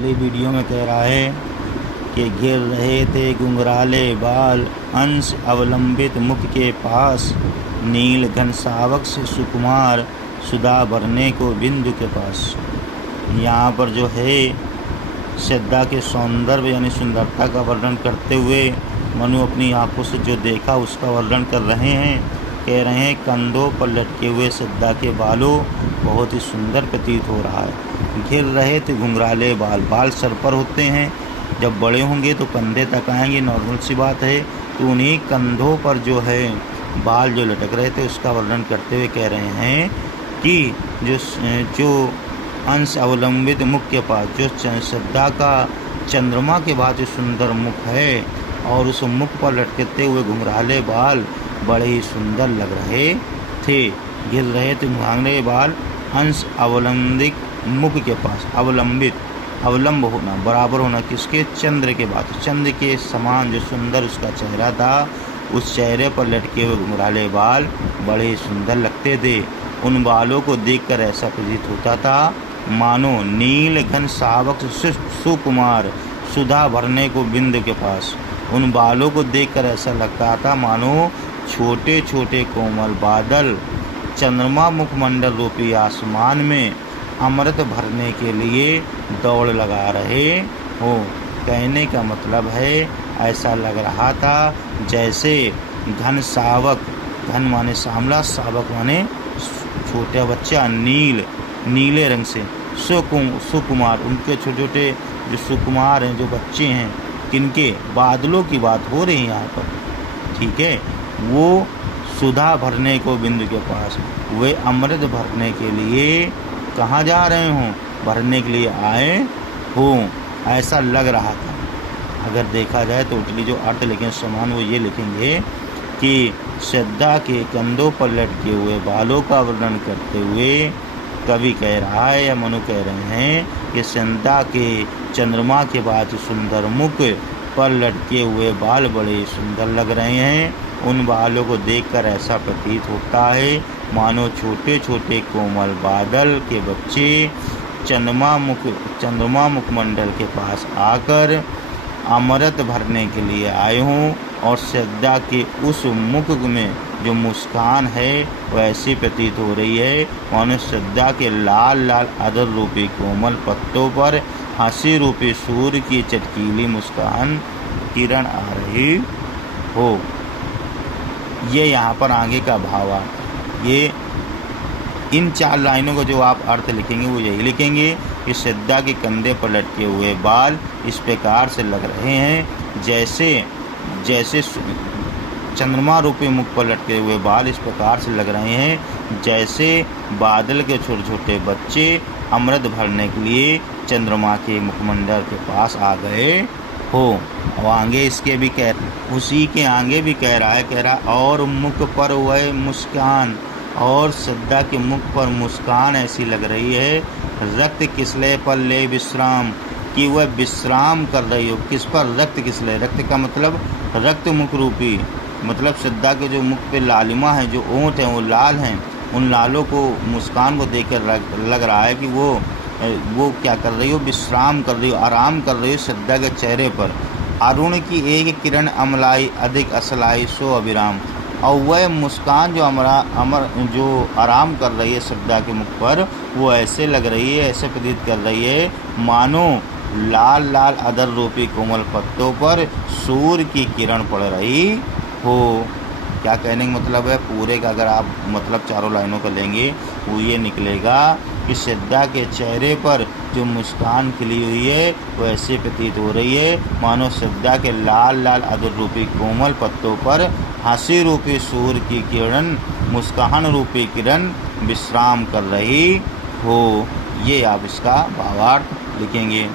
अगली वीडियो में कह रहा है कि गिर रहे थे घुंघराले बाल, अंश अवलंबित मुख के पास, नील घन सावक से सुकुमार, सुधा भरने को बिंदु के पास। यहाँ पर जो है श्रद्धा के सौंदर्य यानी सुंदरता का वर्णन करते हुए मनु अपनी आंखों से जो देखा उसका वर्णन कर रहे हैं। कह रहे हैं कंधों पर लटके हुए श्रद्धा के बालों बहुत ही सुंदर प्रतीत हो रहा है। घिर रहे थे घुंघराले बाल, बाल सर पर होते हैं, जब बड़े होंगे तो कंधे तक आएंगे, नॉर्मल सी बात है। तो उन्हीं कंधों पर जो है बाल जो लटक रहे थे उसका वर्णन करते हुए कह रहे हैं कि जो अंश अवलंबित मुख के पास, जो श्रद्धा का चंद्रमा के बाद जो सुंदर मुख है और उस मुख पर लटकते हुए घुंघराले बाल बड़े ही सुंदर लग रहे थे। गिर रहे थे घुंघराले बाल, अंश अवलंबित मुख के पास, अवलंबित अवलंब होना, बराबर होना किसके, चंद्र के बाद, चंद्र के समान जो सुंदर उसका चेहरा था, उस चेहरे पर लटके हुए घुंघराले बाल बड़े ही सुंदर लगते थे। उन बालों को देखकर ऐसा प्रतीत होता था मानो नील घन सावक सुकुमार, सुधा भरने को बिंदु के पास। उन बालों को देखकर ऐसा लगता था मानो छोटे छोटे कोमल बादल चंद्रमा मुखमंडल रूपी आसमान में अमृत भरने के लिए दौड़ लगा रहे हो। कहने का मतलब है ऐसा लग रहा था जैसे घन सावक, घन माने सामला, सावक माने छोटा बच्चा, नीले रंग से, सुकुमार, उनके छोटे छोटे जो सुकुमार हैं, जो बच्चे हैं, किनके, बादलों की बात हो रही है यहाँ पर, ठीक है। वो सुधा भरने को बिंदु के पास, वे अमृत भरने के लिए कहाँ जा रहे हों, भरने के लिए आए हों, ऐसा लग रहा था। अगर देखा जाए तो उल्टी जो अर्थ लिखें समान वो ये लिखेंगे कि श्रद्धा के कंधों पर लटके हुए बालों का वर्णन करते हुए कवि कह रहा है या मनु कह रहे हैं कि श्रद्धा के चंद्रमा के बाद सुंदर मुख पर लटके हुए बाल बड़े सुंदर लग रहे हैं। उन बालों को देखकर ऐसा प्रतीत होता है मानो छोटे छोटे कोमल बादल के बच्चे चंद्रमा मुखमंडल के पास आकर अमृत भरने के लिए आए हों, और श्रद्धा के उस मुख में जो मुस्कान है वह ऐसी प्रतीत हो रही है मानो श्रद्धा के लाल लाल अदर रूपी कोमल पत्तों पर हंसी रूपी सूर्य की चटकीली मुस्कान किरण आ रही हो। ये यहाँ पर आगे का भाव है। ये इन 4 लाइनों को जो आप अर्थ लिखेंगे वो यही लिखेंगे कि श्रद्धा के कंधे पर लटके हुए बाल इस प्रकार से लग रहे हैं जैसे चंद्रमा रूपी मुख पर लटके हुए बाल इस प्रकार से लग रहे हैं जैसे बादल के छोटे छोटे बच्चे अमृत भरने के लिए चंद्रमा के मुखमंडल के पास आ गए हो। और आगे इसके भी उसी के आगे भी कह रहा और मुख पर वह मुस्कान, और श्रद्धा के मुख पर मुस्कान ऐसी लग रही है रक्त किसले पर ले विश्राम, कि वह विश्राम कर रही हो। किस पर, रक्त किसले, रक्त का मतलब रक्त मुख रूपी, मतलब श्रद्धा के जो मुख पे लालिमा है, जो ओंठ हैं वो लाल हैं, उन लालों को, मुस्कान को देखकर लग रहा है कि वो क्या कर रही हो, विश्राम कर रही हो, आराम कर रही हो श्रद्धा के चेहरे पर। अरुण की एक किरण अमलाई अधिक असलाई सो अविराम, और वह मुस्कान जो जो आराम कर रही है श्रद्धा के मुख पर, वो ऐसे लग रही है, ऐसे प्रतीत कर रही है मानो लाल लाल अदर रूपी कोमल पत्तों पर सूर्य की किरण पड़ रही हो। क्या कहने का मतलब है, पूरे का अगर आप मतलब चारों लाइनों का लेंगे वो ये निकलेगा कि श्रद्धा के चेहरे पर जो मुस्कान खिली हुई है वो ऐसे प्रतीत हो रही है मानो श्रद्धा के लाल लाल अदर रूपी कोमल पत्तों पर हंसी रूपी सूर्य की किरण, मुस्कान रूपी किरण विश्राम कर रही हो। ये आप इसका भावार्थ लिखेंगे।